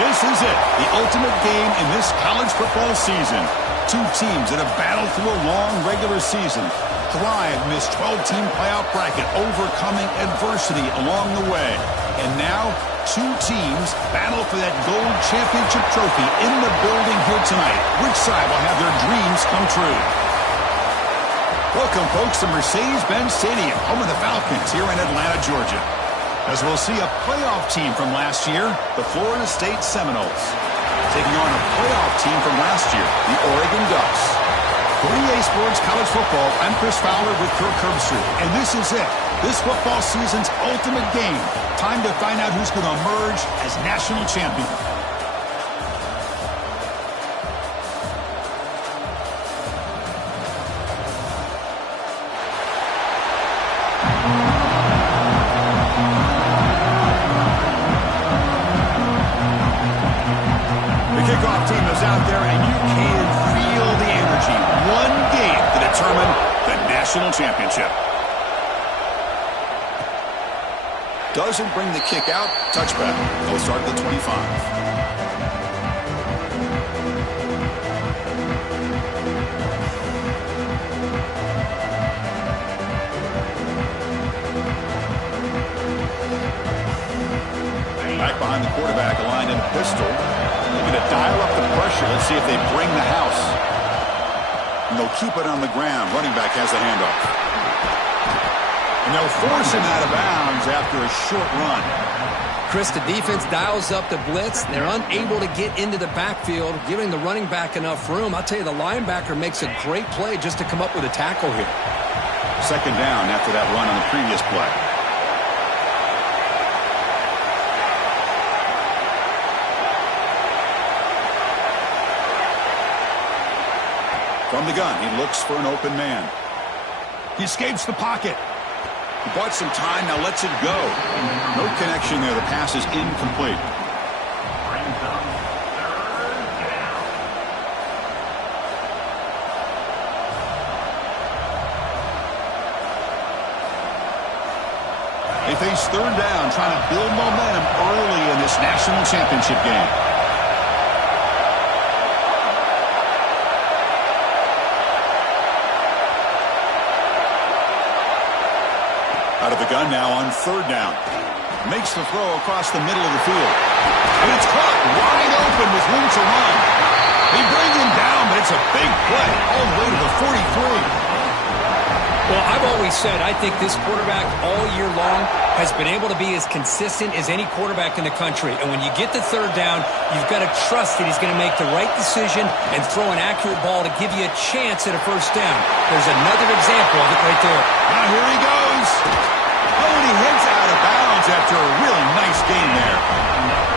This is it, the ultimate game in this college football season. Two teams that have battled through a long regular season, thrive in this 12-team playoff bracket, overcoming adversity along the way. And now, two teams battle for that gold championship trophy in the building here tonight. Which side will have their dreams come true? Welcome, folks, to Mercedes-Benz Stadium, home of the Falcons here in Atlanta, Georgia. As we'll see a playoff team from last year, the Florida State Seminoles, taking on a playoff team from last year, the Oregon Ducks. For EA Sports College Football, I'm Chris Fowler with Kirk Herbstreit, and this is it. This football season's ultimate game. Time to find out who's going to emerge as national champion. Kickoff team is out there, and you can feel the energy. One game to determine the national championship. Doesn't bring the kick out. Touchback. They'll start at the 25. Back behind the quarterback, aligned in a pistol. Looking to dial up the pressure. Let's see if they bring the house. And they'll keep it on the ground. Running back has the handoff. And they'll force him out of bounds after a short run. Chris, the defense dials up the blitz. They're unable to get into the backfield, giving the running back enough room. I'll tell you, the linebacker makes a great play just to come up with a tackle here. Second down after that run on the previous play. From the gun, he looks for an open man. He escapes the pocket. He bought some time, now lets it go. No connection there. The pass is incomplete. They face third down, trying to build momentum early in this national championship game. Out of the gun now on third down. Makes the throw across the middle of the field. And it's caught wide open with room to run. They bring him down, but it's a big play all the way to the 43. Well, I've always said I think this quarterback all year long has been able to be as consistent as any quarterback in the country. And when you get the third down, you've got to trust that he's going to make the right decision and throw an accurate ball to give you a chance at a first down. There's another example of it right there. Now here he goes. Oh, and he heads out of bounds after a really nice game there.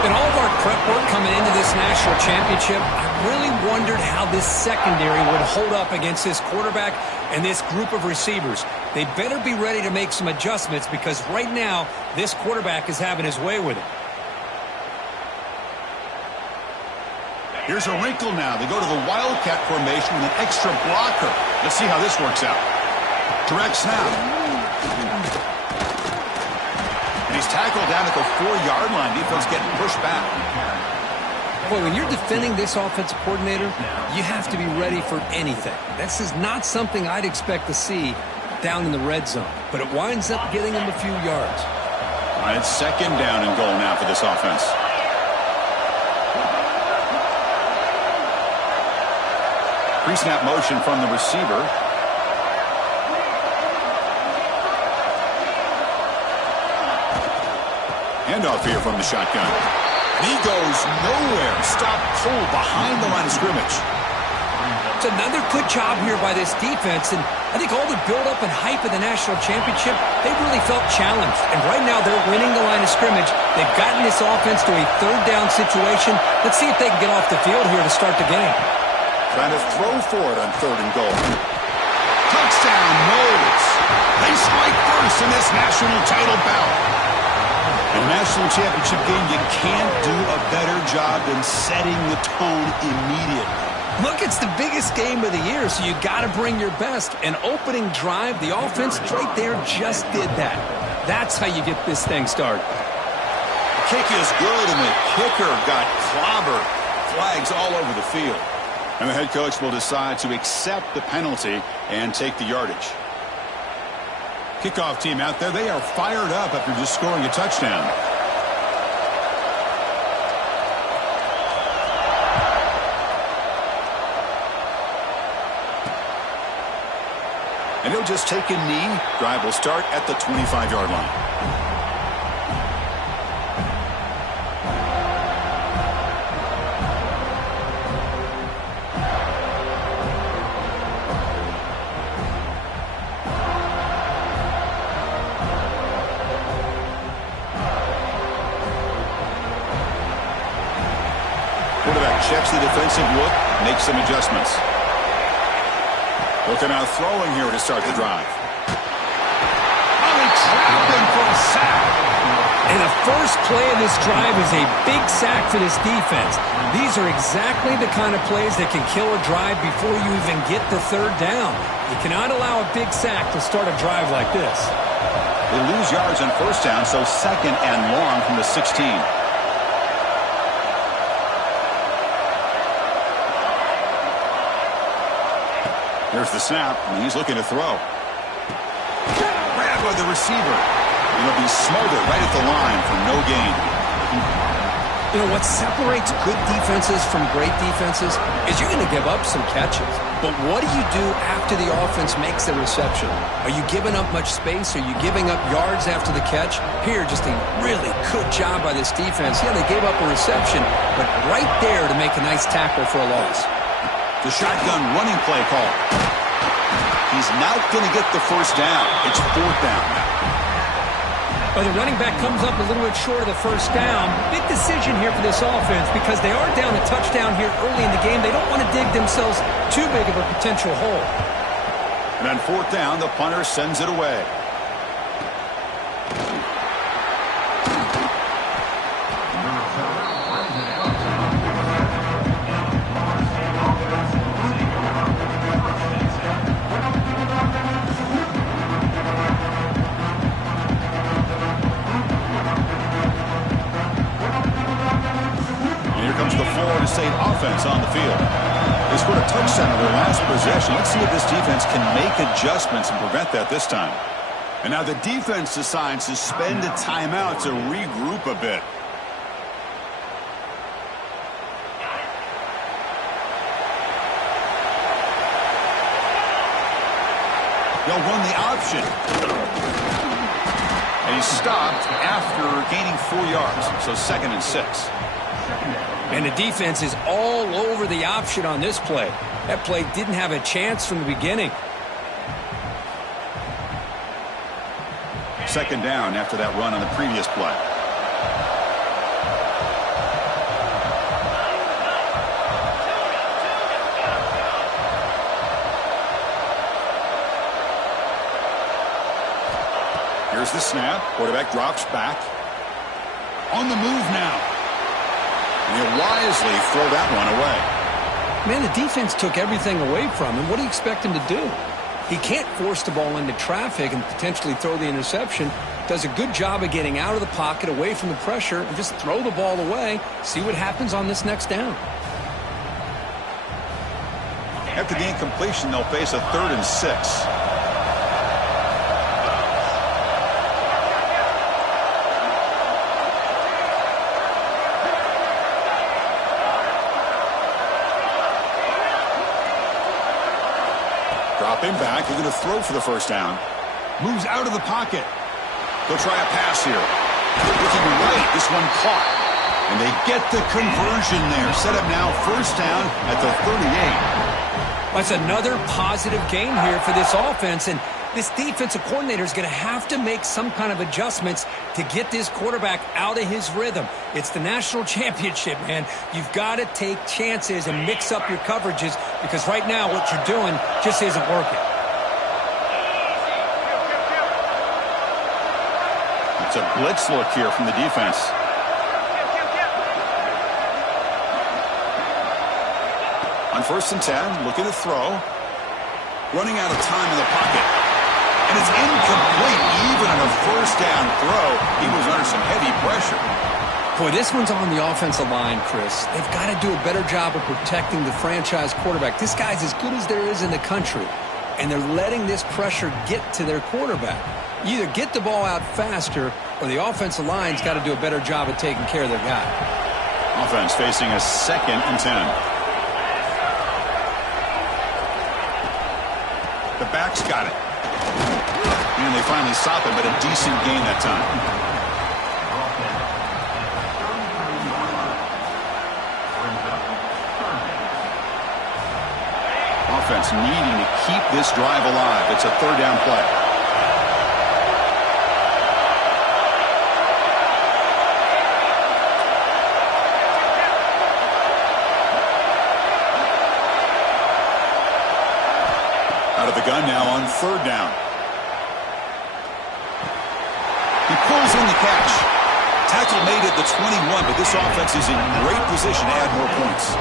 In all of our prep work coming into this national championship, I really wondered how this secondary would hold up against this quarterback and this group of receivers. They better be ready to make some adjustments because right now, this quarterback is having his way with it. Here's a wrinkle now. They go to the Wildcat formation with an extra blocker. Let's see how this works out. Direct snap. And he's tackled down at the 4-yard line. Defense getting pushed back. Boy, when you're defending this offensive coordinator, you have to be ready for anything. This is not something I'd expect to see down in the red zone, but it winds up getting him a few yards. All right, it's second down and goal now for this offense. Pre-snap motion from the receiver. Handoff here from the shotgun. And he goes nowhere. Stop cold behind the line of scrimmage. It's another good job here by this defense, and I think all the build-up and hype of the national championship, they really felt challenged. And right now they're winning the line of scrimmage. They've gotten this offense to a third down situation. Let's see if they can get off the field here to start the game. Trying to throw for it on third and goal. Touchdown, Noles. They strike first in this national title bout. In a national championship game, you can't do a better job than setting the tone immediately. Look, it's the biggest game of the year, so you got to bring your best. An opening drive, the offense right there just did that. That's how you get this thing started. kick is good, and the kicker got clobbered. Flags all over the field. And the head coach will decide to accept the penalty and take the yardage. Kickoff team out there, they are fired up after just scoring a touchdown. And he'll just take a knee. Drive will start at the 25-yard line. Quarterback checks the defensive look, makes some adjustments. Looking out throwing here to start the drive. Oh, he trapped him for a sack. And the first play of this drive is a big sack for this defense. These are exactly the kind of plays that can kill a drive before you even get the third down. You cannot allow a big sack to start a drive like this. They lose yards on first down, so second and long from the 16. Here's the snap, and he's looking to throw. Grabbed by the receiver. He'll be smothered right at the line for no gain. You know, what separates good defenses from great defenses is you're going to give up some catches. But what do you do after the offense makes the reception? Are you giving up much space? Are you giving up yards after the catch? Here, just a really good job by this defense. Yeah, they gave up a reception, but right there to make a nice tackle for a loss. The shotgun running play call. He's not going to get the first down. It's fourth down now. Well, the running back comes up a little bit short of the first down. Big decision here for this offense because they are down a touchdown here early in the game. They don't want to dig themselves too big of a potential hole. And on fourth down, the punter sends it away. State offense on the field. They scored a touchdown on their last possession. Let's see if this defense can make adjustments and prevent that this time. And now the defense decides to spend a timeout to regroup a bit. They'll run the option. And he stopped after gaining 4 yards. So 2nd and 6. And the defense is all over the option on this play. That play didn't have a chance from the beginning. 2nd down after that run on the previous play. Here's the snap. Quarterback drops back. On the move now. And he'll wisely throw that one away. Man, the defense took everything away from him. What do you expect him to do? He can't force the ball into traffic and potentially throw the interception. Does a good job of getting out of the pocket, away from the pressure, and just throw the ball away. See what happens on this next down. After the incompletion, they'll face a 3rd and 6. Dropping back, they're going to throw for the first down. Moves out of the pocket. They'll try a pass here. Looking right, this one caught. And they get the conversion there. Set up now, first down at the 38. That's another positive gain here for this offense. And this defensive coordinator is going to have to make some kind of adjustments to get this quarterback out of his rhythm. It's the national championship, man. You've got to take chances and mix up your coverages because right now what you're doing just isn't working. It's a blitz look here from the defense. On 1st and 10, looking to throw. Running out of time in the pocket. And it's incomplete. Even on a first down throw, he was under some heavy pressure. Boy, this one's on the offensive line, Chris. They've got to do a better job of protecting the franchise quarterback. This guy's as good as there is in the country, and they're letting this pressure get to their quarterback. You either get the ball out faster, or the offensive line's got to do a better job of taking care of their guy. Offense facing a 2nd and 10. The back's got it. And they finally stop it, but a decent gain that time. Offense needing to keep this drive alive. It's a 3rd down play. Out of the gun now on 3rd down. He pulls in the catch. Tackle made at the 21, but this offense is in great position to add more points.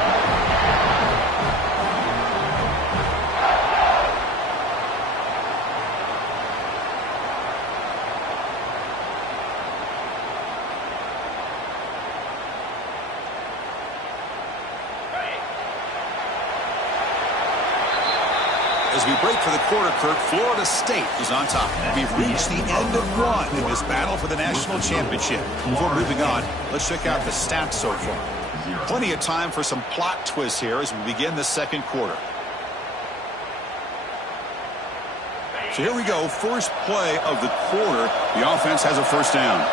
As we break for the quarter, Kirk, Florida State is on top. We've reached the end of one in this battle for the national championship. Before moving on, let's check out the stats so far. Plenty of time for some plot twists here as we begin the 2nd quarter. So here we go. First play of the quarter. The offense has a 1st down.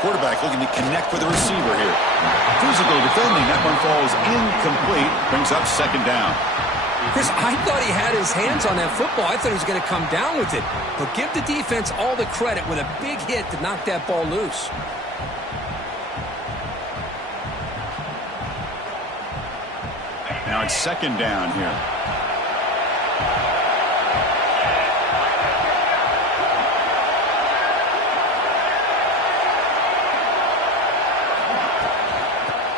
Quarterback looking to connect with the receiver here. Physical defending. That one falls incomplete. Brings up 2nd down. Chris, I thought he had his hands on that football. I thought he was going to come down with it. But give the defense all the credit with a big hit to knock that ball loose. Now it's 2nd down here.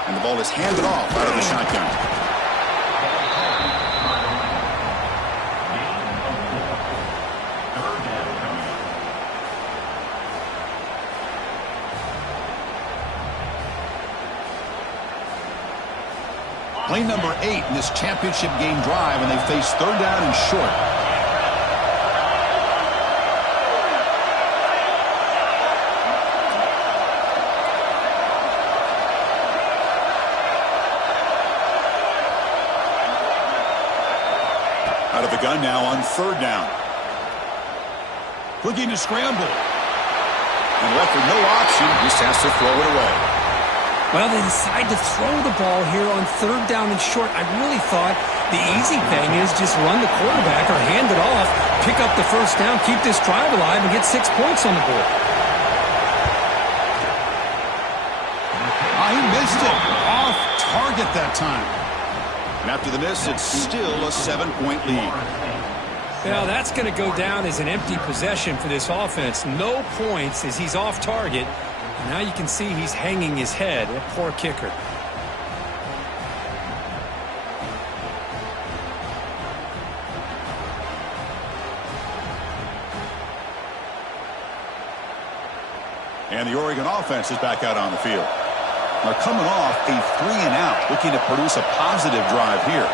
And the ball is handed off out of the shotgun. Play number 8 in this championship game drive, and they face 3rd down and short. Out of the gun now on 3rd down. Looking to scramble. And left with no option, just has to throw it away. Well, they decide to throw the ball here on 3rd down and short. I really thought the easy thing is just run the quarterback or hand it off, pick up the 1st down, keep this drive alive, and get 6 points on the board. He missed it. Off target that time. And after the miss, it's still a 7-point lead. Well, that's going to go down as an empty possession for this offense. No points as he's off target. Now you can see he's hanging his head. A poor kicker. And the Oregon offense is back out on the field. They're coming off a 3-and-out, looking to produce a positive drive here.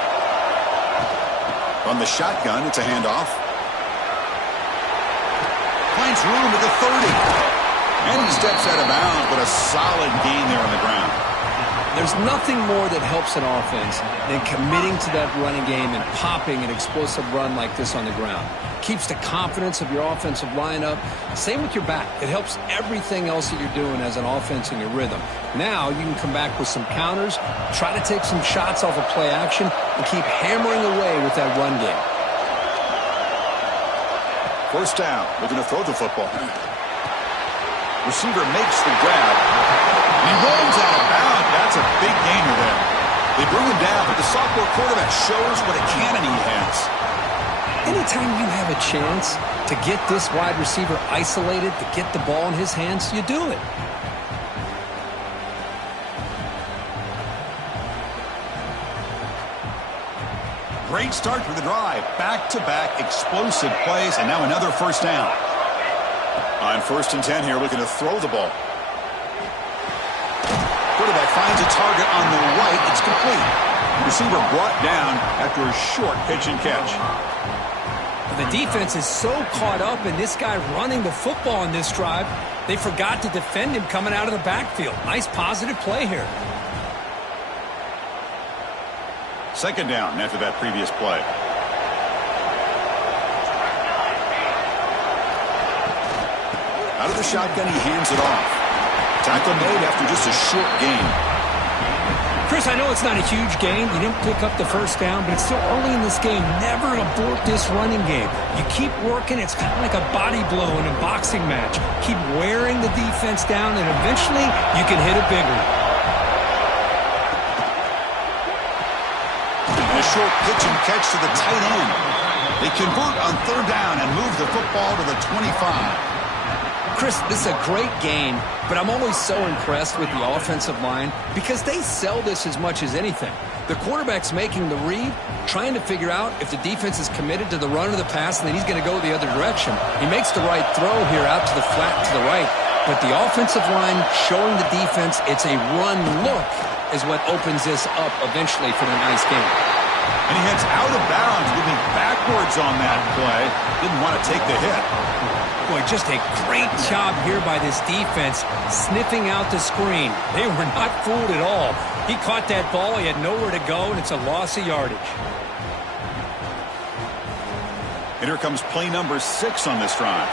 On the shotgun, it's a handoff. Finds room at the 30. And he steps out of bounds, but a solid gain there on the ground. There's nothing more that helps an offense than committing to that running game and popping an explosive run like this on the ground. Keeps the confidence of your offensive lineup. Same with your back. It helps everything else that you're doing as an offense in your rhythm. Now you can come back with some counters, try to take some shots off of play action, and keep hammering away with that run game. 1st down. Looking to throw the football. Receiver makes the grab. He rolls out of bounds. That's a big gainer there. They bring him down, but the sophomore quarterback shows what a cannon he has. Anytime you have a chance to get this wide receiver isolated, to get the ball in his hands, you do it. Great start for the drive. Back-to-back explosive plays, and now another 1st down. On 1st and 10 here, looking to throw the ball. Quarterback finds a target on the right. It's complete. Receiver brought down after a short pitch and catch. The defense is so caught up in this guy running the football in this drive, they forgot to defend him coming out of the backfield. Nice positive play here. Second down after that previous play. Out of the shotgun, he hands it off. Tackle made after just a short gain. Chris, I know it's not a huge gain. You didn't pick up the first down, but it's still early in this game. Never abort this running game. You keep working. It's kind of like a body blow in a boxing match. Keep wearing the defense down, and eventually you can hit a big one. And a short pitch and catch to the tight end. They convert on third down and move the football to the 25. Chris, this is a great game, but I'm always so impressed with the offensive line because they sell this as much as anything. The quarterback's making the read, trying to figure out if the defense is committed to the run or the pass, and then he's going to go the other direction. He makes the right throw here out to the flat to the right, but the offensive line showing the defense it's a run look is what opens this up eventually for the nice game. And he heads out of bounds, moving backwards on that play. Didn't want to take the hit. Boy, just a great job here by this defense, sniffing out the screen. They were not fooled at all. He caught that ball, he had nowhere to go, and it's a loss of yardage. And here comes play number 6 on this drive.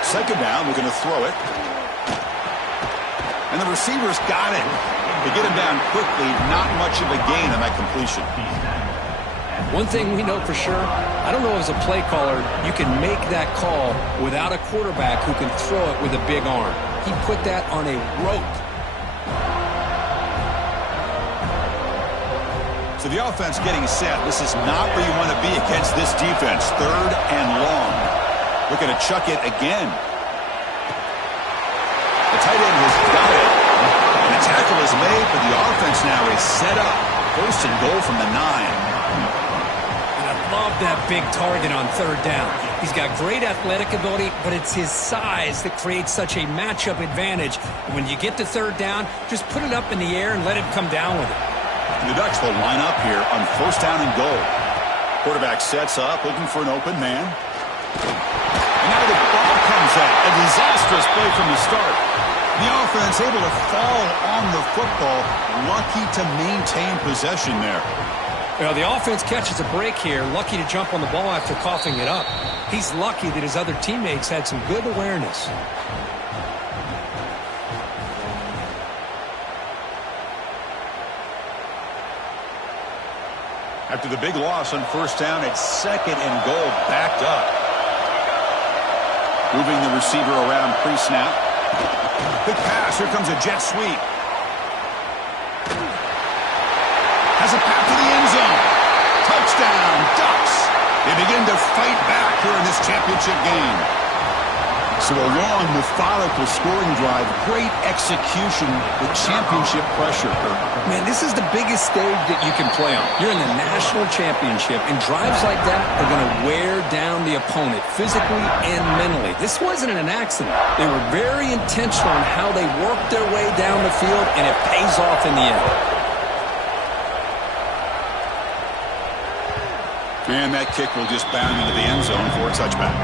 Second down, we're going to throw it. And the receiver's got it. They get him down quickly, not much of a gain on that completion. One thing we know for sure, I don't know as a play caller, you can make that call without a quarterback who can throw it with a big arm. He put that on a rope. So the offense getting set. This is not where you want to be against this defense. Third and long. Looking to chuck it again. The tight end has got it. And a tackle is made, but the offense now is set up. First and goal from the 9. Love that big target on third down. He's got great athletic ability, but it's his size that creates such a matchup advantage. When you get to third down, just put it up in the air and let him come down with it. And the Ducks will line up here on first down and goal. Quarterback sets up, looking for an open man. And now the ball comes out. A disastrous play from the start. The offense able to fall on the football. Lucky to maintain possession there. Well, the offense catches a break here, lucky to jump on the ball after coughing it up. He's lucky that his other teammates had some good awareness. After the big loss on first down, it's second and goal, backed up. Moving the receiver around pre-snap. Quick pass, here comes a jet sweep. Has a path to the end zone. Touchdown, Ducks. They begin to fight back here in this championship game. So a long, methodical scoring drive. Great execution with championship pressure. Man, this is the biggest stage that you can play on. You're in the national championship, and drives like that are going to wear down the opponent physically and mentally. This wasn't an accident. They were very intentional in how they worked their way down the field, and it pays off in the end. And that kick will just bound into the end zone for a touchback.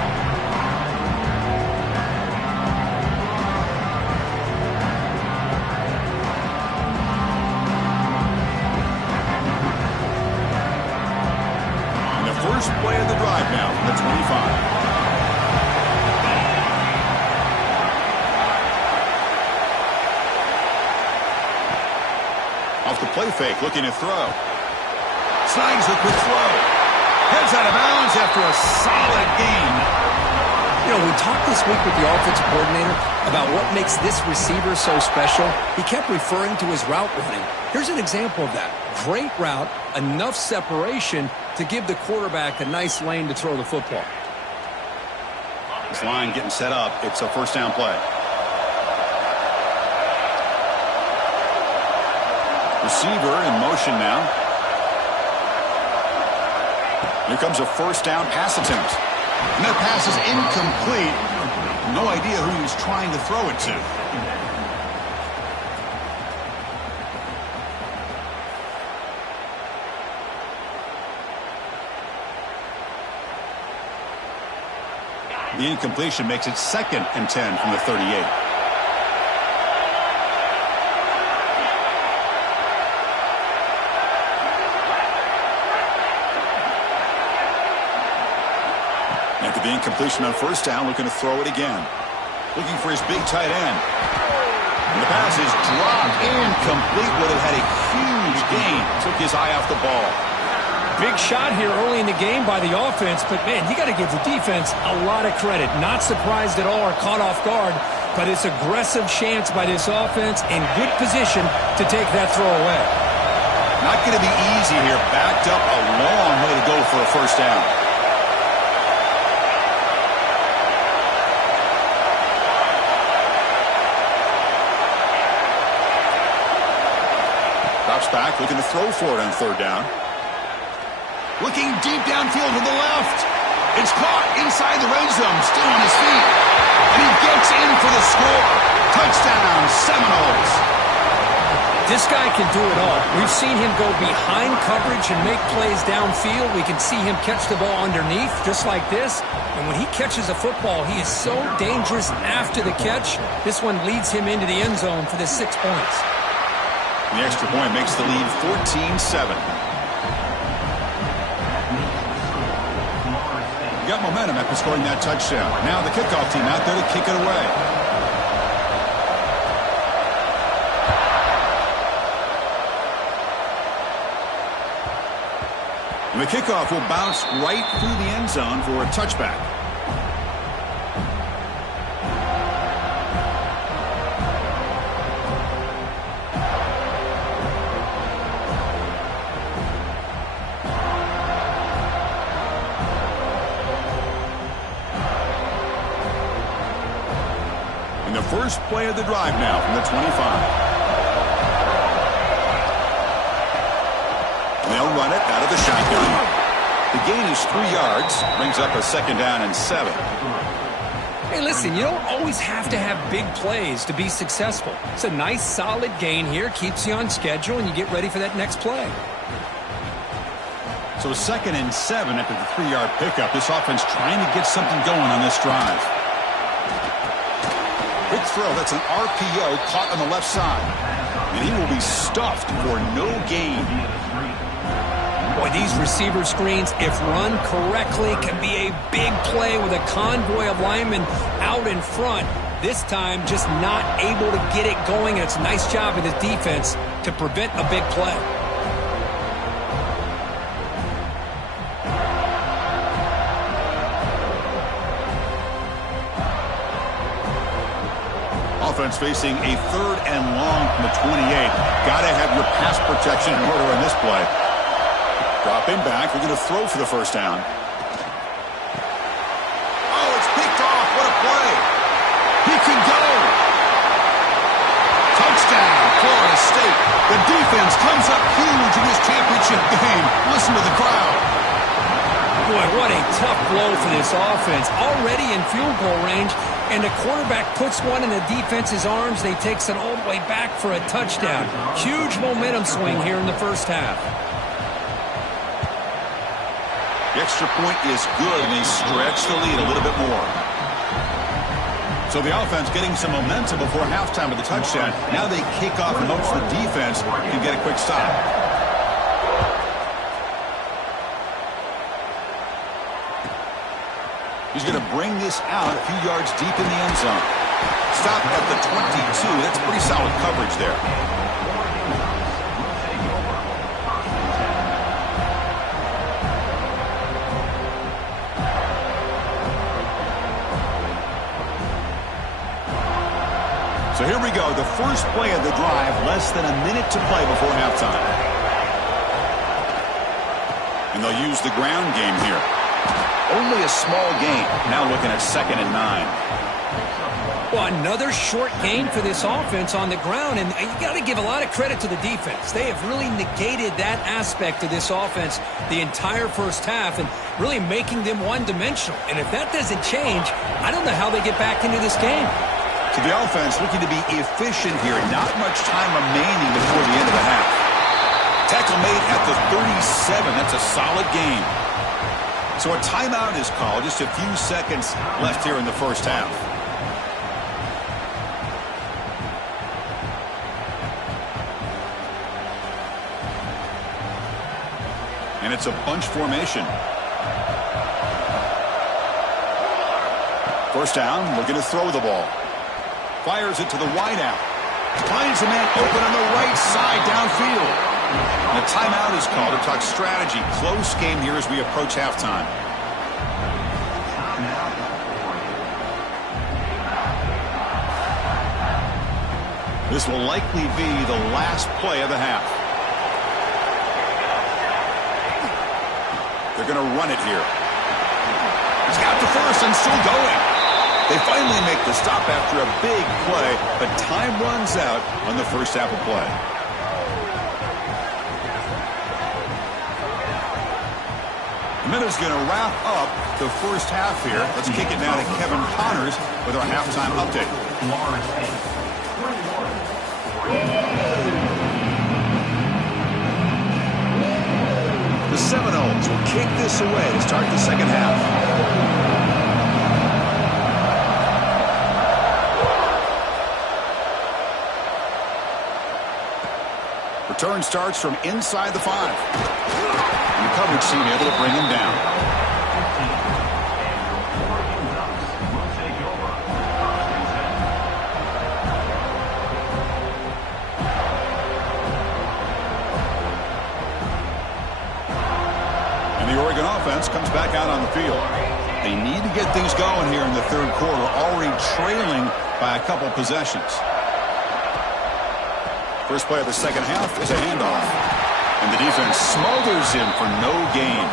And the first play of the drive now from the 25. Off the play fake, looking to throw. Snags a quick throw. Heads out of bounds after a solid game. You know, we talked this week with the offensive coordinator about what makes this receiver so special. He kept referring to his route running. Here's an example of that. Great route, enough separation to give the quarterback a nice lane to throw the football. This line getting set up. It's a first down play. Receiver in motion now. Here comes a first down pass attempt. And that pass is incomplete. No idea who he was trying to throw it to. The incompletion makes it 2nd and 10 from the 38. After the incompletion on 1st down, looking to throw it again. Looking for his big tight end. And the pass is dropped incomplete. Would have had a huge gain. Took his eye off the ball. Big shot here early in the game by the offense, but, man, you got to give the defense a lot of credit. Not surprised at all or caught off guard, but it's aggressive chance by this offense in good position to take that throw away. Not going to be easy here. Backed up a long way to go for a 1st down. Drops back, looking to throw for it on 3rd down. Looking deep downfield to the left. It's caught inside the red zone, still on his feet. And he gets in for the score. Touchdown, Seminoles. This guy can do it all. We've seen him go behind coverage and make plays downfield. We can see him catch the ball underneath, just like this. And when he catches a football, he is so dangerous after the catch. This one leads him into the end zone for the 6 points. The extra point makes the lead 14-7. Got momentum after scoring that touchdown. Now the kickoff team out there to kick it away. And the kickoff will bounce right through the end zone for a touchback. First play of the drive now from the 25. They'll run it out of the shotgun. The gain is 3 yards. Brings up a 2nd down and 7. Hey, listen, you don't always have to have big plays to be successful. It's a nice, solid gain here. Keeps you on schedule, and you get ready for that next play. So 2nd and 7 after the 3-yard pickup. This offense trying to get something going on this drive. Quick throw. That's an RPO caught on the left side. And he will be stuffed for no gain. Boy, these receiver screens, if run correctly, can be a big play with a convoy of linemen out in front. This time, just not able to get it going. And it's a nice job of the defense to prevent a big play. Offense facing a 3rd and long from the 28. Got to have your pass protection in order on this play. Dropping back. We're going to throw for the 1st down. Oh, it's picked off. What a play. He can go. Touchdown, Florida State. The defense comes up huge in this championship game. Listen to the crowd. Boy, what a tough blow for this offense. Already in field goal range. And the quarterback puts one in the defense's arms. They takes it all the way back for a touchdown. Huge momentum swing here in the 1st half. The extra point is good, and they stretch the lead a little bit more. So the offense getting some momentum before halftime with the touchdown. Now they kick off and hope the defense can get a quick stop. He's going to bring this out a few yards deep in the end zone. Stop at the 22. That's pretty solid coverage there. So here we go. The first play of the drive. Less than a minute to play before halftime. And they'll use the ground game here. Only a small gain. Now looking at 2nd and 9. Well, another short gain for this offense on the ground, and you got to give a lot of credit to the defense. They have really negated that aspect of this offense the entire first half and really making them one-dimensional. And if that doesn't change, I don't know how they get back into this game. So the offense looking to be efficient here. Not much time remaining before the end of the half. Tackle made at the 37. That's a solid gain. So a timeout is called. Just a few seconds left here in the first half. And it's a bunch formation. First down, looking to throw the ball. Fires it to the wideout. Finds a man open on the right side downfield. And a timeout is called to talk strategy. Close game here as we approach halftime. This will likely be the last play of the half. They're going to run it here. He's got the first and still going. They finally make the stop after a big play, but time runs out on the first half of play. The minute's going to wrap up the first half here. Let's kick it now to Kevin Connors with our halftime update. The Seminoles will kick this away to start the second half. Return starts from inside the 5. And the coverage team able to bring him down. And the Oregon offense comes back out on the field. They need to get things going here in the third quarter, already trailing by a couple possessions. First play of the second half is a handoff. And the defense smothers him for no gain.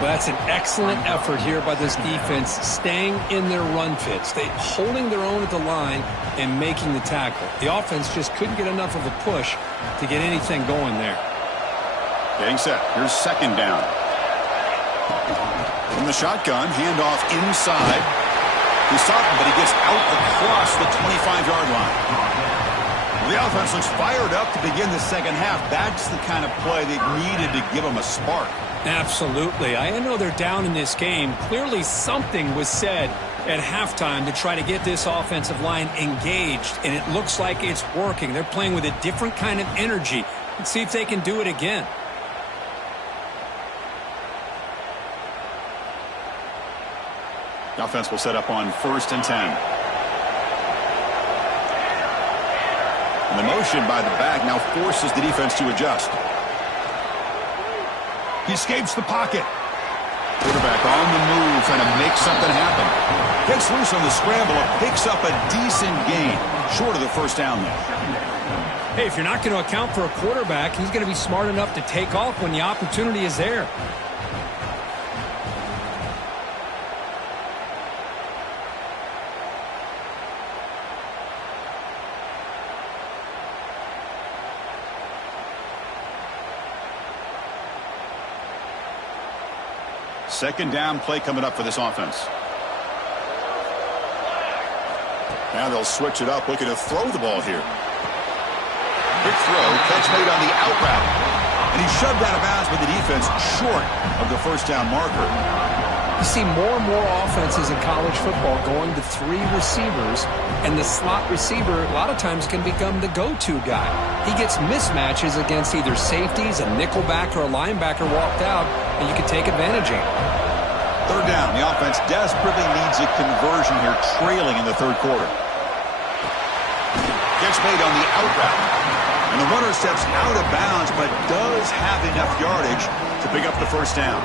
Well, that's an excellent effort here by this defense, staying in their run fits. They holding their own at the line and making the tackle. The offense just couldn't get enough of a push to get anything going there. Getting set. Here's second down. From the shotgun, handoff inside. He's stopped, but he gets out across the 25-yard line. The offense looks fired up to begin the second half. That's the kind of play they needed to give them a spark. Absolutely. I know they're down in this game. Clearly something was said at halftime to try to get this offensive line engaged, and it looks like it's working. They're playing with a different kind of energy. Let's see if they can do it again. The offense will set up on 1st and 10. And the motion by the back now forces the defense to adjust. He escapes the pocket. Quarterback on the move, trying to make something happen. Gets loose on the scramble and picks up a decent gain, short of the first down there. Hey, if you're not going to account for a quarterback, he's going to be smart enough to take off when the opportunity is there. Second down play coming up for this offense. Now they'll switch it up, looking to throw the ball here. Quick throw, catch made on the out route. And he's shoved out of bounds with the defense short of the first down marker. You see more and more offenses in college football going to 3 receivers, and the slot receiver a lot of times can become the go-to guy. He gets mismatches against either safeties, a nickelback, or a linebacker walked out, and you can take advantage of it. Third down. The offense desperately needs a conversion here, trailing in the third quarter. Gets made on the out route. And the runner steps out of bounds, but does have enough yardage to pick up the first down.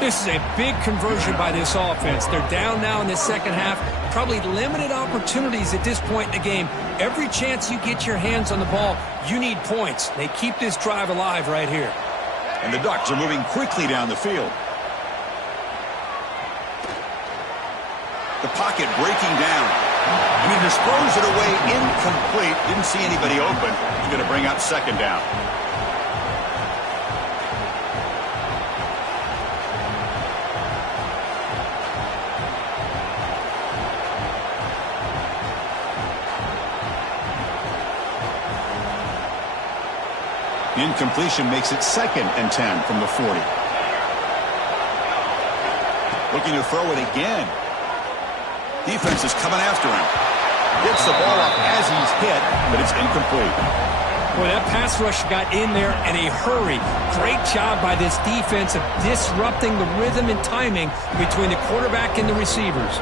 This is a big conversion by this offense. They're down now in the second half. Probably limited opportunities at this point in the game. Every chance you get your hands on the ball, you need points. They keep this drive alive right here. And the Ducks are moving quickly down the field. The pocket breaking down. And he just throws it away incomplete. Didn't see anybody open. He's going to bring up second down. Incompletion makes it 2nd and 10 from the 40. Looking to throw it again. Defense is coming after him. Gets the ball up as he's hit, but it's incomplete. Boy, that pass rush got in there in a hurry. Great job by this defense of disrupting the rhythm and timing between the quarterback and the receivers.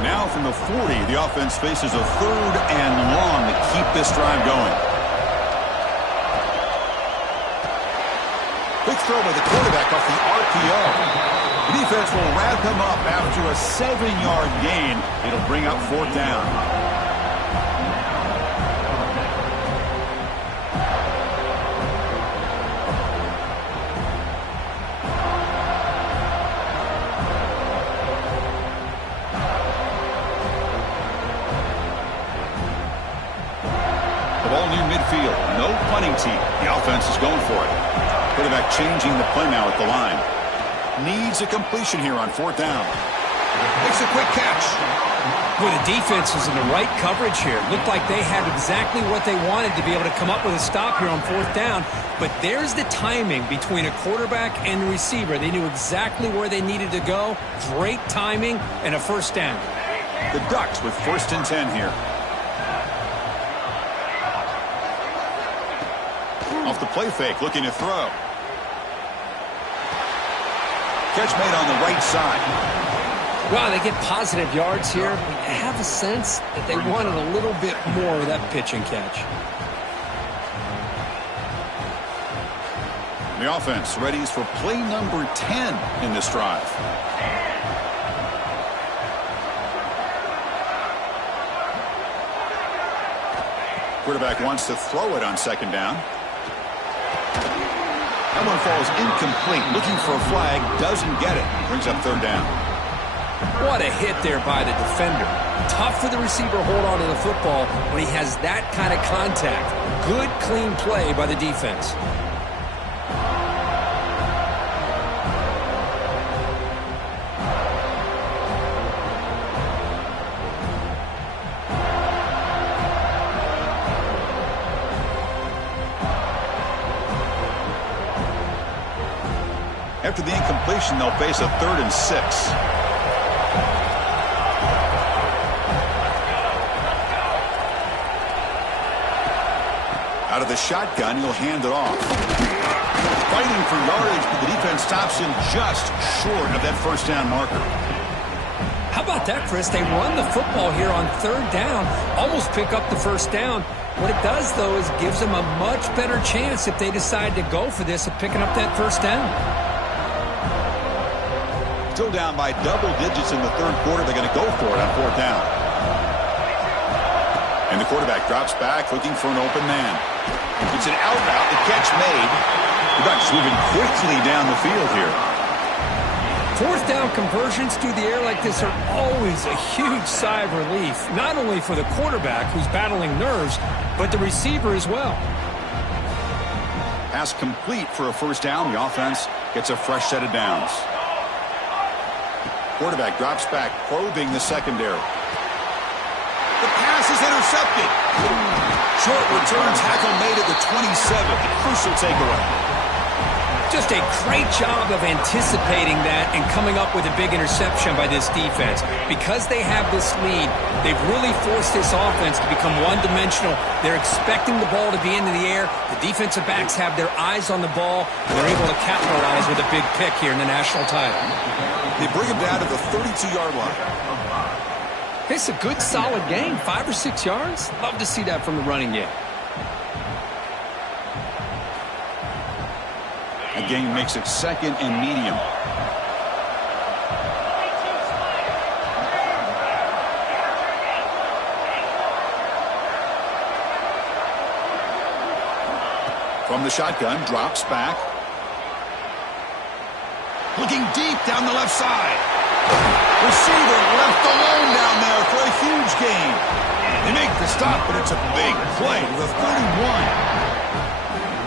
Now from the 40, the offense faces a 3rd and long to keep this drive going. Quick throw by the quarterback off the RPO. The defense will wrap him up after a 7-yard gain. It'll bring up 4th down. The ball near midfield. No punting team. The offense is going for it. Quarterback changing the play now at the line. Needs a completion here on 4th down. Makes a quick catch. Well, the defense was in the right coverage here. Looked like they had exactly what they wanted to be able to come up with a stop here on 4th down. But there's the timing between a quarterback and the receiver. They knew exactly where they needed to go. Great timing and a 1st down. The Ducks with 1st and 10 here. Off the play fake, looking to throw. Catch made on the right side. Wow, they get positive yards here. I have a sense that they wanted a little bit more of that pitch and catch. The offense readies for play number 10 in this drive. Quarterback wants to throw it on 2nd down. That one falls incomplete. Looking for a flag. Doesn't get it. Brings up 3rd down. What a hit there by the defender. Tough for the receiver to hold on to the football when he has that kind of contact. Good, clean play by the defense. After the incompletion, they'll face a 3rd and 6. Out of the shotgun, he'll hand it off. Fighting for yardage, but the defense stops him just short of that 1st down marker. How about that, Chris? They run the football here on 3rd down, almost pick up the 1st down. What it does, though, is gives them a much better chance if they decide to go for this of picking up that 1st down. Still down by double digits in the 3rd quarter. They're going to go for it on 4th down. And the quarterback drops back, looking for an open man. It's an out route. The catch made. The Ducks moving quickly down the field here. 4th down conversions through the air like this are always a huge sigh of relief, not only for the quarterback who's battling nerves, but the receiver as well. Pass complete for a 1st down. The offense gets a fresh set of downs. Quarterback drops back, probing the secondary. The pass is intercepted. Short return tackle made at the 27. A crucial takeaway. Just a great job of anticipating that and coming up with a big interception by this defense. Because they have this lead, they've really forced this offense to become one-dimensional. They're expecting the ball to be into the air. The defensive backs have their eyes on the ball, and they're able to capitalize with a big pick here in the national title. They bring him down to the 32-yard line. It's a good, solid game. 5 or 6 yards. Love to see that from the running game. A gain makes it 2nd and medium. From the shotgun, drops back. Looking deep down the left side. Receiver left alone down there for a huge gain. They make the stop, but it's a big play to the 31.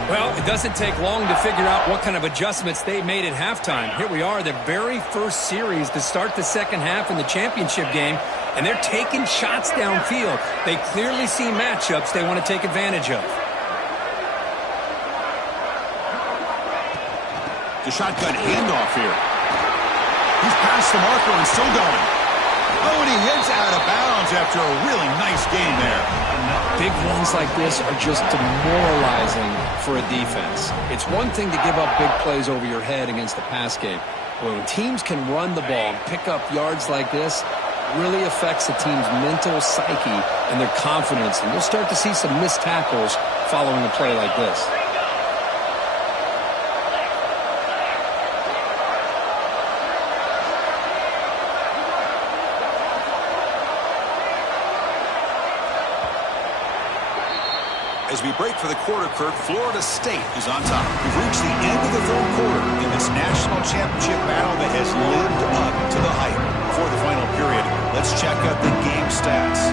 Well, it doesn't take long to figure out what kind of adjustments they made at halftime. Here we are, the very first series to start the second half in the championship game, and they're taking shots downfield. They clearly see matchups they want to take advantage of. The shotgun handoff here. He's past the marker and still going. Oh, and he heads out of bounds after a really nice game there. Big runs like this are just demoralizing for a defense. It's one thing to give up big plays over your head against the pass game. But when teams can run the ball and pick up yards like this, it really affects the team's mental psyche and their confidence. And you'll start to see some missed tackles following a play like this. As we break for the quarter, Kirk, Florida State is on top. We've reached the end of the third quarter in this national championship battle that has lived up to the hype. Before the final period, let's check out the game stats.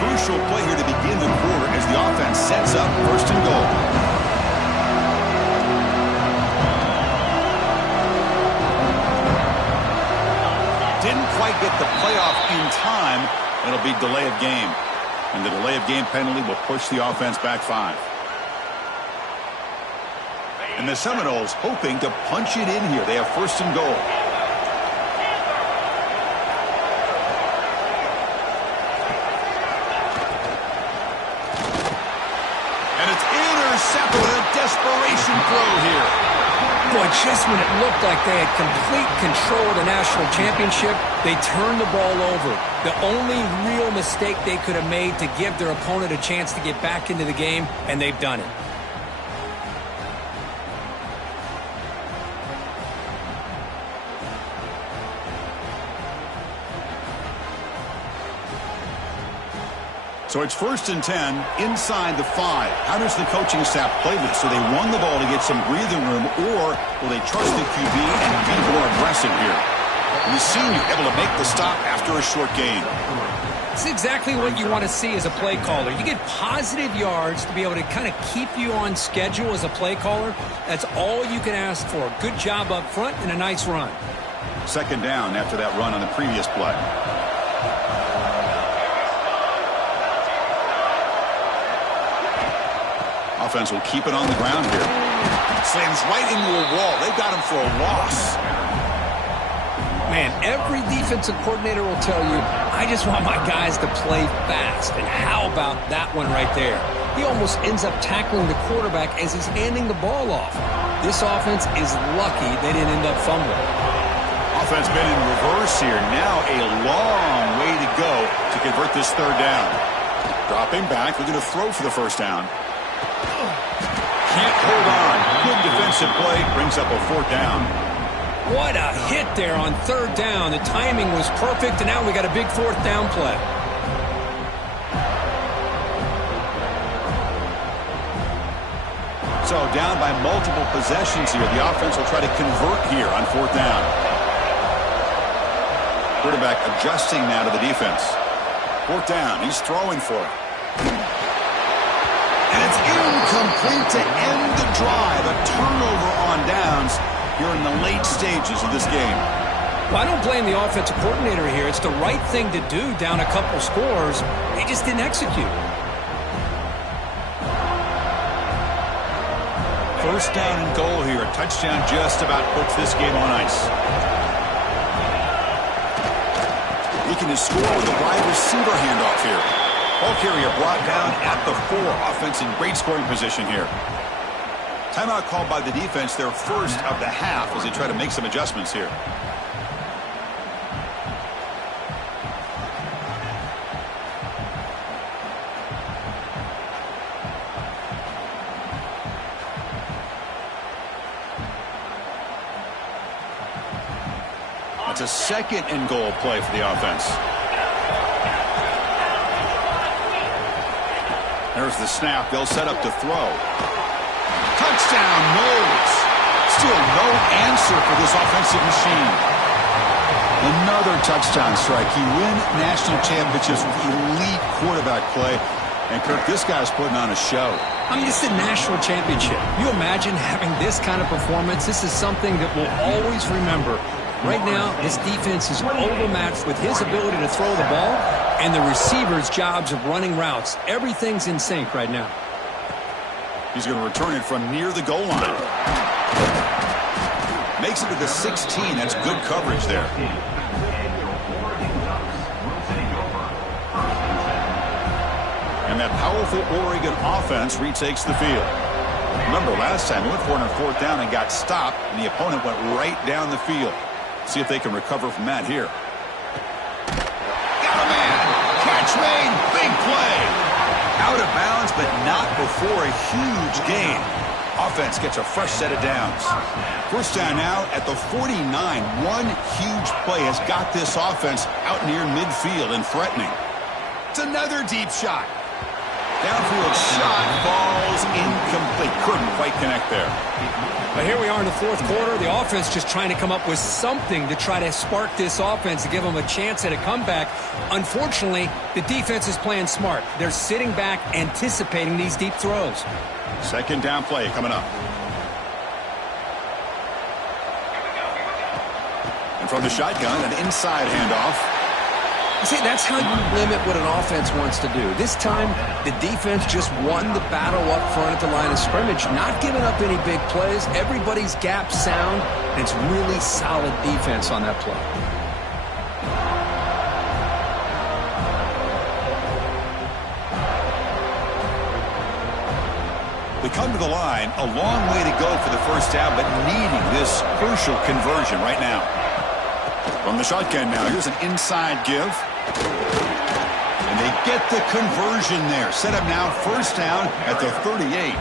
Crucial play here to begin the quarter as the offense sets up first and goal. Didn't quite get the playoff in time. It'll be delay of game. And the delay of game penalty will push the offense back 5. And the Seminoles hoping to punch it in here. They have first and goal. And it's intercepted with a desperation throw here. Boy, just when it looked like they had complete control of the national championship, they turned the ball over. The only real mistake they could have made to give their opponent a chance to get back into the game, and they've done it. So it's first and 10 inside the 5. How does the coaching staff play this? So they run the ball to get some breathing room, or will they trust the QB and be more aggressive here? We've seen you able to make the stop after a short gain. It's exactly what you want to see as a play caller. You get positive yards to be able to kind of keep you on schedule as a play caller. That's all you can ask for. Good job up front and a nice run. Second down after that run on the previous play. Offense will keep it on the ground here. Slams right into a wall. They've got him for a loss. Man, every defensive coordinator will tell you, I just want my guys to play fast. And how about that one right there? He almost ends up tackling the quarterback as he's handing the ball off. This offense is lucky they didn't end up fumbling. Offense been in reverse here. Now a long way to go to convert this third down. Dropping back. We're going to throw for the first down. Can't hold on. Good defensive play. Brings up a fourth down. What a hit there on third down. The timing was perfect, and now we got a big fourth down play. So down by multiple possessions here. The offense will try to convert here on fourth down. Quarterback adjusting now to the defense. Fourth down. He's throwing for it. And it's incomplete to end the drive. A turnover on downs here in the late stages of this game. Well, I don't blame the offensive coordinator here. It's the right thing to do down a couple scores. They just didn't execute. First down and goal here. A touchdown just about puts this game on ice. Looking to score with a wide receiver handoff here. Ball carrier brought down at the 4. Offense in great scoring position here. Timeout called by the defense, their first of the half, as they try to make some adjustments here. That's a second and goal play for the offense. There's the snap. They'll set up to throw. Touchdown, Knowles. Still no answer for this offensive machine. Another touchdown strike. You win national championships with elite quarterback play. And, Kirk, this guy's putting on a show. I mean, it's a national championship. You imagine having this kind of performance? This is something that we'll always remember. Right now, this defense is overmatched with his ability to throw the ball and the receivers' jobs of running routes. Everything's in sync right now. He's going to return it from near the goal line. Makes it to the 16. That's good coverage there. And that powerful Oregon offense retakes the field. Remember, last time they went for it on 4th down and got stopped, and the opponent went right down the field. See if they can recover from that here. Got a man. Catch made. Big play. Out of bounds, but not before a huge gain. Offense gets a fresh set of downs. First down now at the 49. One huge play has got this offense out near midfield and threatening. It's another deep shot. Downfield shot falls incomplete. Couldn't quite connect there. But here we are in the 4th quarter. The offense just trying to come up with something to try to spark this offense to give them a chance at a comeback. Unfortunately, the defense is playing smart. They're sitting back, anticipating these deep throws. Second down play coming up. And from the shotgun, an inside handoff. See, that's how you limit what an offense wants to do. This time, the defense just won the battle up front at the line of scrimmage, not giving up any big plays. Everybody's gap sound, and it's really solid defense on that play. They come to the line, a long way to go for the first down, but needing this crucial conversion right now. From the shotgun now, here's an inside give. And they get the conversion there. Set up now, first down at the 38.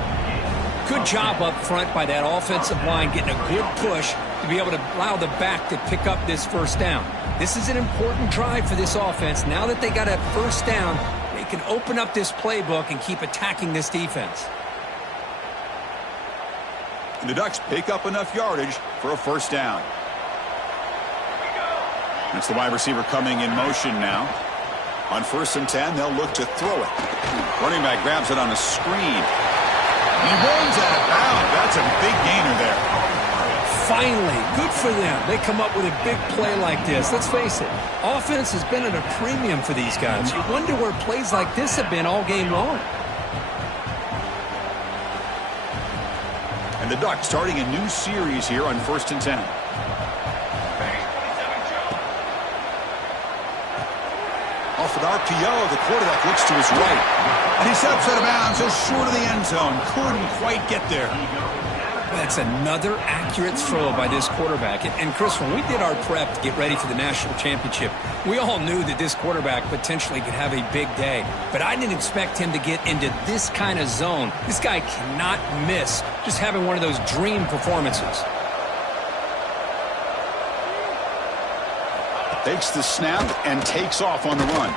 Good job up front by that offensive line, getting a good push to be able to allow the back to pick up this first down. This is an important drive for this offense. Now that they got a first down, they can open up this playbook and keep attacking this defense. And the Ducks pick up enough yardage for a first down. That's the wide receiver coming in motion now. On 1st and 10, they'll look to throw it. Running back grabs it on a screen. He runs out of bounds. That's a big gainer there. Finally, good for them. They come up with a big play like this. Let's face it, offense has been at a premium for these guys. You wonder where plays like this have been all game long. And the Ducks starting a new series here on 1st and 10. Off an RPO, the quarterback looks to his right. And he steps out of bounds just short of the end zone. Couldn't quite get there. That's another accurate throw by this quarterback. And Chris, when we did our prep to get ready for the national championship, we all knew that this quarterback potentially could have a big day. But I didn't expect him to get into this kind of zone. This guy cannot miss just having one of those dream performances. Takes the snap and takes off on the run.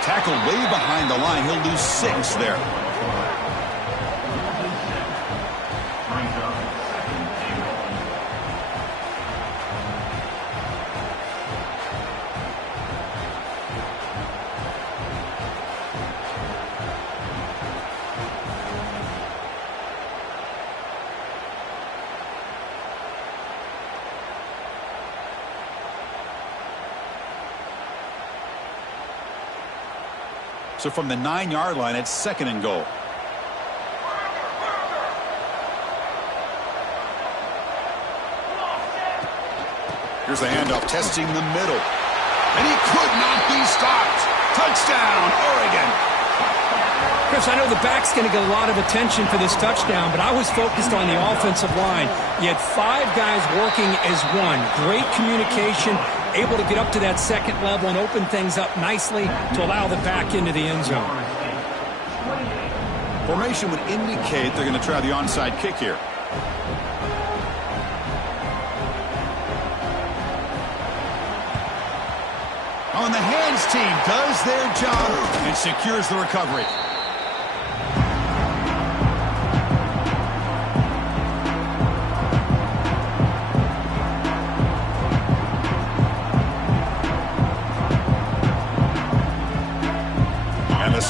Tackled way behind the line. He'll lose 6 there. So from the 9-yard line, it's 2nd and goal. Here's the handoff, testing the middle. And he could not be stopped. Touchdown, Oregon. Chris, I know the back's going to get a lot of attention for this touchdown, but I was focused on the offensive line. You had 5 guys working as one. Great communication, able to get up to that 2nd level and open things up nicely to allow the back into the end zone. Formation would indicate they're going to try the onside kick here. On the hands team does their job and secures the recovery.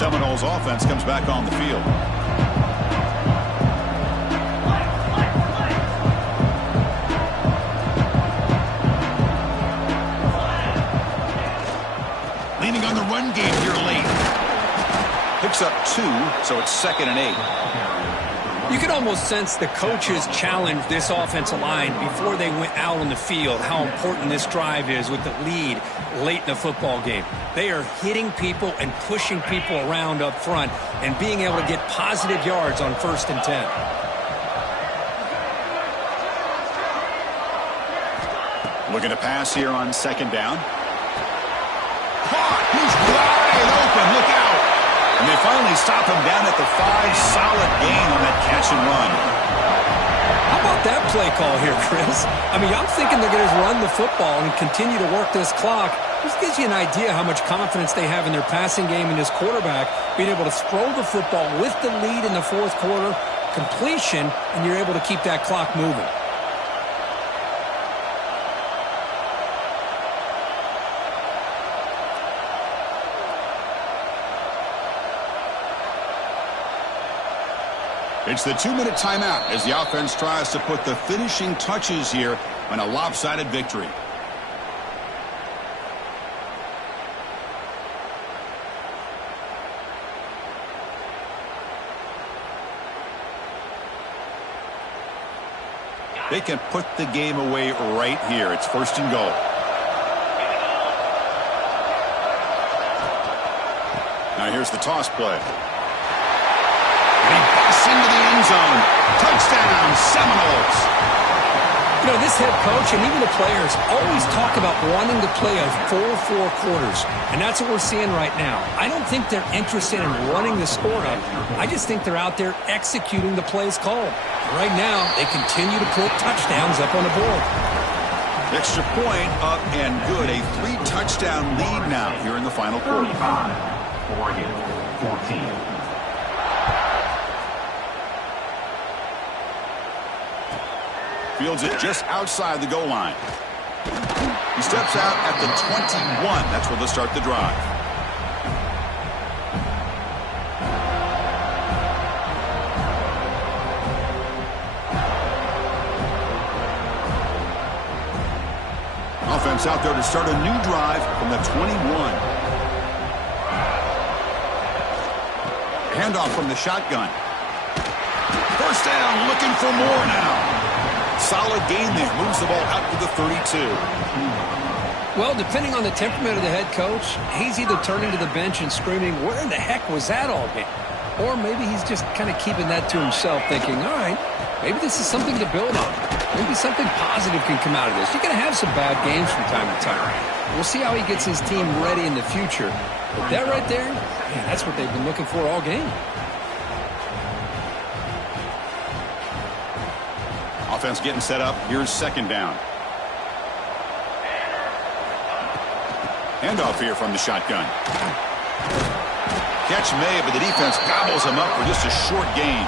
Seminoles offense comes back on the field. Leaning on the run game here late. Picks up 2, so it's 2nd and 8. You can almost sense the coaches challenge this offensive line before they went out on the field, how important this drive is with the lead late in the football game. They are hitting people and pushing people around up front and being able to get positive yards on 1st and 10. Looking to pass here on 2nd down. Caught! He's wide open. Look out! And they finally stop him down at the 5. Solid gain on that catch and run. How about that play call here, Chris? I mean, I'm thinking they're going to run the football and continue to work this clock. This gives you an idea how much confidence they have in their passing game and this quarterback being able to throw the football with the lead in the 4th quarter, completion, and you're able to keep that clock moving. It's the 2-minute timeout as the offense tries to put the finishing touches here on a lopsided victory. They can put the game away right here. It's 1st and goal. Now here's the toss play. He busts into the end zone. Touchdown, Seminoles. You know, this head coach and even the players always talk about wanting to play a full 4 quarters, and that's what we're seeing right now. I don't think they're interested in running the score up. I just think they're out there executing the plays called. Right now, they continue to put touchdowns up on the board. Extra point up and good. A 3-touchdown lead now here in the final quarter. 14. Fields it just outside the goal line. He steps out at the 21. That's where they'll start the drive. Offense out there to start a new drive from the 21. Handoff from the shotgun. 1st down, looking for more now. Solid gain there. Moves the ball out to the 32. Well, depending on the temperament of the head coach, he's either turning to the bench and screaming, where in the heck was that all game? Or maybe he's just kind of keeping that to himself, thinking, all right, maybe this is something to build on. Maybe something positive can come out of this. You're going to have some bad games from time to time. We'll see how he gets his team ready in the future. But that right there, man, that's what they've been looking for all game. Offense getting set up. Here's 2nd down. Handoff here from the shotgun. Catch made, but the defense gobbles him up for just a short gain.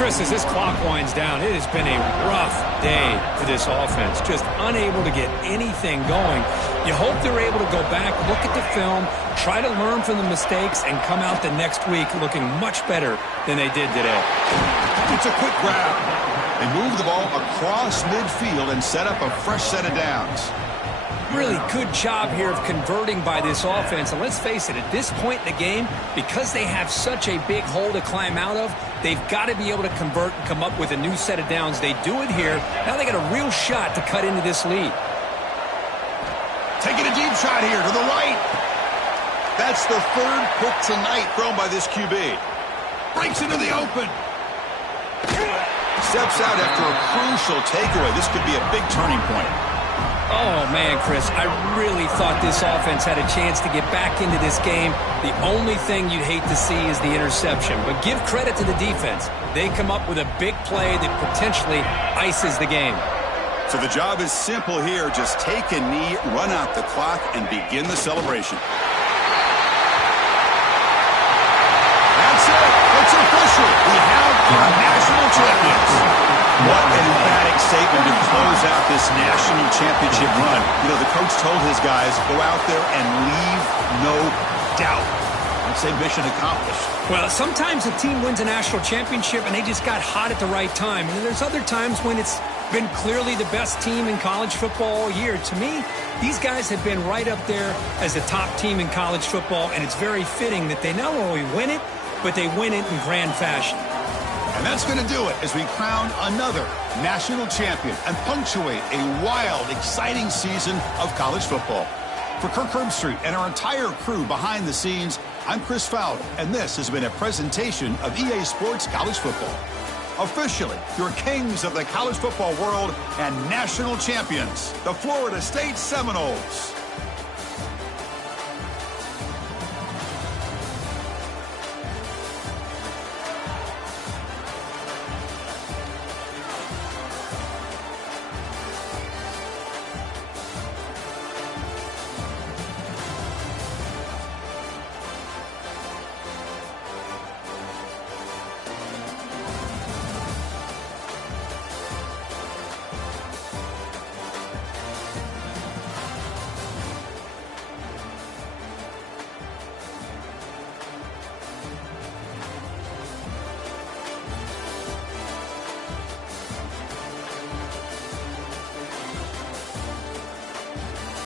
Chris, as this clock winds down, it has been a rough day for this offense. Just unable to get anything going. You hope they're able to go back, look at the film, try to learn from the mistakes, and come out the next week looking much better than they did today. It's a quick grab. They move the ball across midfield and set up a fresh set of downs. Really good job here of converting by this offense. And let's face it, at this point in the game, because they have such a big hole to climb out of, they've got to be able to convert and come up with a new set of downs. They do it here. Now they got a real shot to cut into this lead. Taking a deep shot here to the right. That's the 3rd pick tonight thrown by this QB. Breaks into the open. Steps out after a crucial takeaway. This could be a big turning point. Oh, man, Chris, I really thought this offense had a chance to get back into this game. The only thing you'd hate to see is the interception. But give credit to the defense. They come up with a big play that potentially ices the game. So the job is simple here. Just take a knee, run out the clock, and begin the celebration. That's it. It's official. We have our national champions. What an emphatic statement to close out this national championship run. You know, the coach told his guys, go out there and leave no doubt. say mission accomplished. Well, sometimes a team wins a national championship and they just got hot at the right time. And there's other times when it's been clearly the best team in college football all year. To me, these guys have been right up there as the top team in college football, and it's very fitting that they not only win it, but they win it in grand fashion. And that's going to do it as we crown another national champion and punctuate a wild, exciting season of college football. For Kirk Herbstreit and our entire crew behind the scenes, I'm Chris Fowler, and this has been a presentation of EA Sports College Football. Officially, your kings of the college football world and national champions, the Florida State Seminoles.